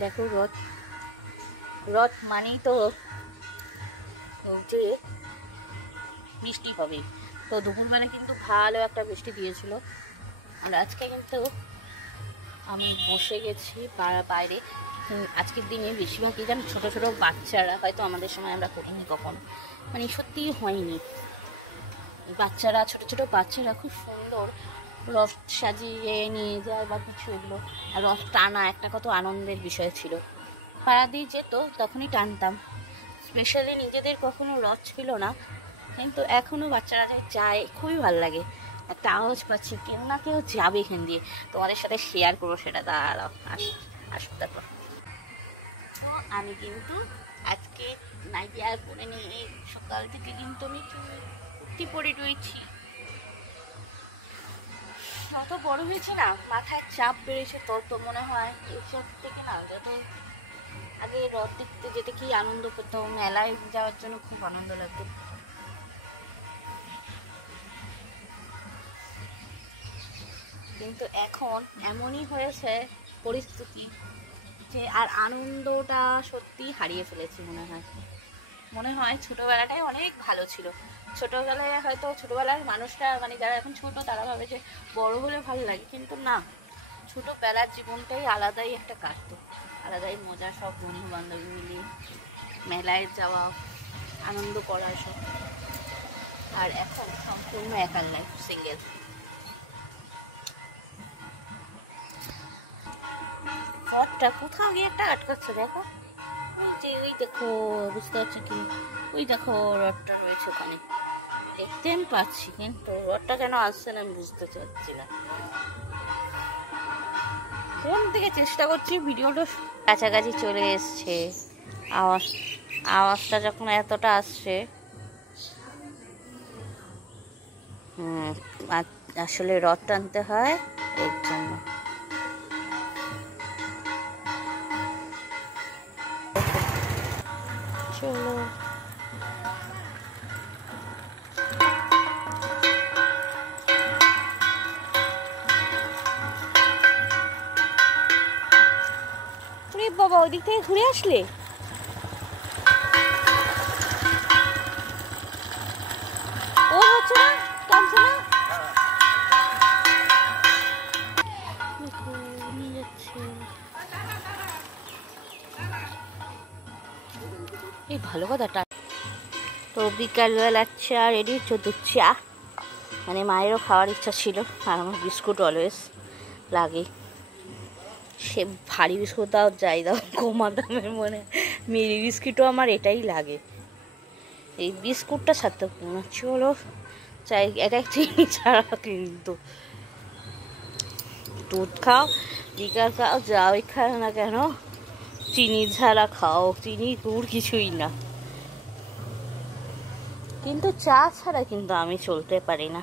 দেখো রথ রথ মানেই তো যে বৃষ্টি হবে। তো দুপুরবেলা কিন্তু ভালো একটা বৃষ্টি দিয়েছিল। আর আজকে কিন্তু আমি বসে গেছি বাইরে। আজকের দিনে বেশিরভাগই যেন ছোটো ছোটো বাচ্চারা, হয়তো আমাদের সময় আমরা করিনি কখনো, মানে সত্যিই হয়নি। বাচ্চারা, ছোটো ছোটো বাচ্চারা খুব সুন্দর রথ সাজিয়ে নিয়ে যায় বা কিছু, এগুলো। আর রথ টানা একটা কত আনন্দের বিষয় ছিল। পাড়া দিয়ে যেত তখনই টানতাম। স্পেশালি নিজেদের কখনো রথ ছিল না, কিন্তু এখনও বাচ্চারা যায়, খুবই ভালো লাগে। একটা আওয়াজ পাচ্ছি, কেউ না কেউ যাবে এখান দিয়ে। তোমাদের সাথে শেয়ার করবো সেটা, দাঁড়াও আসো তারপর। তো আমি কিন্তু আজকে নাইটি আর পরে নিয়ে সকাল থেকে কিন্তু আমি কুর্তি পরে রয়েছি। যত বড় হয়েছে না, মাথায় চাপ বেড়েছে, তত মনে হয় এইসব থেকে না, যত আগে রথ দেখতে যেতে কি আনন্দ পেতাম, মেলায় যাওয়ার জন্য খুব আনন্দ লাগতো। কিন্তু এখন এমনই হয়েছে পরিস্থিতি যে আর আনন্দটা সত্যি হারিয়ে ফেলেছি। মনে হয় ছোটবেলাটাই অনেক ভালো ছিল। ছোটবেলায় হয়তো ছোটবেলার মানুষরা, মানে যারা এখন ছোট, তারা ভাবে যে বড় হলে ভালো লাগে, কিন্তু না, ছোটবেলার জীবনটাই আলাদাই একটা কাটতো, আলাদাই মজা। সব বন্ধু বান্ধবী মিলে মেলায় যাওয়া, আনন্দ করা সব। আর এখন সম্পূর্ণ একার লাইফ, সিঙ্গেল। ঘরটা কোথাও গিয়ে একটা আটকাচ্ছে, দেখো ওই যে, ওই দেখো, বুঝতে পারছো কি, ওই দেখো রথটা রয়েছে ওখানে, দেখতে আমি পাচ্ছি, কিন্তু রথটা কেন আসছে না আমি বুঝতে চাচ্ছি না। ফোন থেকে চেষ্টা করছি ভিডিওটা, কাছাকাছি চলে এসছে। আওয়াজটা যখন এতটা আসছে, আসলে রথ টানতে হয় এর জন্য। চলো বাবা, ওইদিক থেকে ঘুরে আসলে। ও হচ্ছে না, টানছে না, নিয়ে যাচ্ছে। এই ভালো কথাটা। তো বিকালবেলা চা রেডি, চোদ্দ চা, মানে মায়েরও খাওয়ার ইচ্ছা ছিল, আর আমার বিস্কুট অলওয়েজ লাগে। সে ভারী বিস্কুট দাও, যাই দাও, কমা দামের মনে মেরি বিস্কুটও আমার এটাই লাগে। এই বিস্কুটটা ছাড়তে না। চলো চাই, এটা চিনি ছাড়া, কিন্তু দুধ খাও, বিকাল খাও, যাই খাও না কেন, চিনি ছাড়া খাও, চিনি গুড় কিছুই না। কিন্তু চা ছাড়া কিন্তু আমি চলতে পারি না।